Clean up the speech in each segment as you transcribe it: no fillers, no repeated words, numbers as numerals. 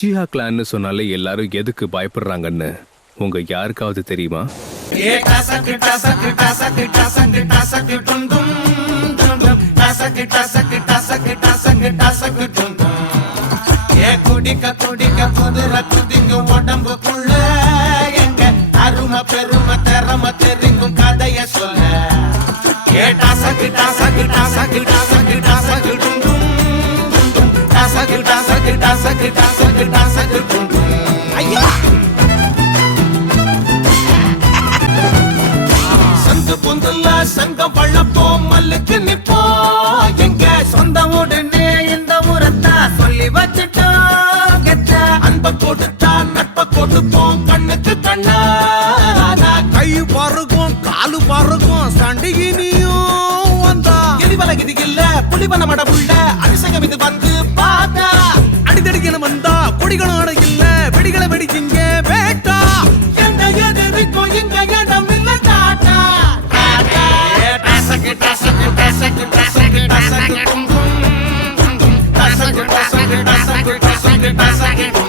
ஜிஹா கிளான்னு சொன்னாலே எல்லாரும் எதுக்கு பயப்படுறாங்கன்னு உங்க யாருக்காவது தெரியுமா? குடிக்க குடிக்க குதிர குதிங்க உடம்புக்குள்ள எங்க அருமை பெருமை திறமை தெரிங்கும் கதைய சொல்ல டாசக்கு டாசக்கு டாசக்கு டாசக்கு டாசக்கு டுண்டும் டாசக்கு டாசக்கு டாசக்கு டாசக்கு டாசக்கு டுண்டும் ஐயா சந்து பொந்துல சங்கம் பள்ளப்போம் மல்லுக்கு நிப்போம் எங்க சொந்த உடனே இந்த முறத்தா சொல்லி வச்சுட்டோம் கெட்ட அன்ப கொடுத்தா நட்ப கொடுப்போம் கண்ணுக்கு கண்ணா கை பருகும் காலு பருகும் சண்டிகினியும் வந்தா எரிவல இது இல்ல புலிவன மட புள்ள அதிசயம் இது வந்து பார்த்தா அடிதடிக்கணும் வந்தா கொடிகளோட இல்ல வெடிகளை வெடிச்சிங்க வேட்டா எந்த எதிர்க்கும் இங்க இடம் இல்ல டாட்டா டாட்டா டாசக்கு டாசக்கு டாசக்கு டாசக்கு டாசக்கு டும் டும் டாசக்கு டாசக்கு டாசக்கு டாசக்கு டாசக்கு டும்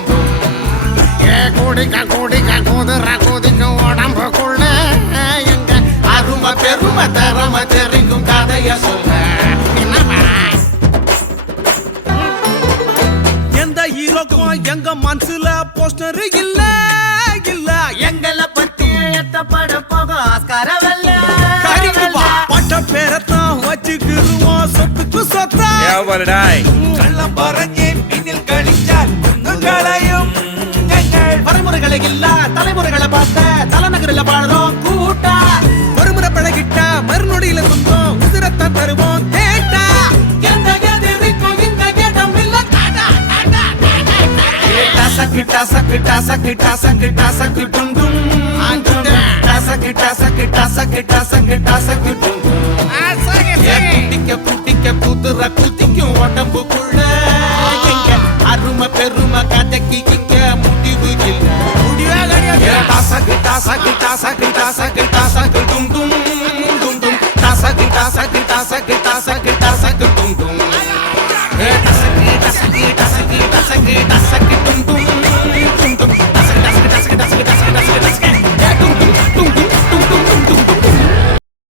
குடிக்க குடிக்க குதிர குதிக்க உடம்புக்குள்ள எங்க அருமை பெருமை திறமை தெரிங்கும் கதைய சொல்ல எந்த ஹீரோக்கும் எங்க மனசுல போஸ்டர் இல்ல இல்ல எங்களை பத்தி எத்தப்பட போக ஆஸ்கார கறிக்குப்பா பட்ட பேரத்தான் வச்சுக்கிருவோம் சொத்துக்கு சொத்தா கள்ளம் பறஞ்சு பின்னில் கழிச்சால் குங்குங்களையும் வரைமுறைகளை இல்ல தலைமுறைகளை பார்த்த தலைநகரில் பாடுறோம் கூட்டா ஒருமுறை பழகிட்ட மறுநொடியில சொந்தம் உதிரத்தான் தருவோம் கேட்டா எந்த எதிர்க்கும் இங்க இடம் இல்ல டாடா டாடா டாசக்கு டாசக்கு டாசக்கு டாசக்கு டாசக்கு டும் டும் டாசக்கு டாசக்கு டாசக்கு டாசக்கு டாசக்கு டும் குட்டிக்க குட்டிக்க குதிர குதிக்கும் உடம்புக்குள்ள எங்க அருமை பெருமை கதைக்கு இங்க முடிவு இல்ல டாசக்கு டாசக்கு டாசக்கு டாசக்கு டாசக்கு டும் டும் டும் டும் டாசக்கு டாசக்கு டாசக்கு டாசக்கு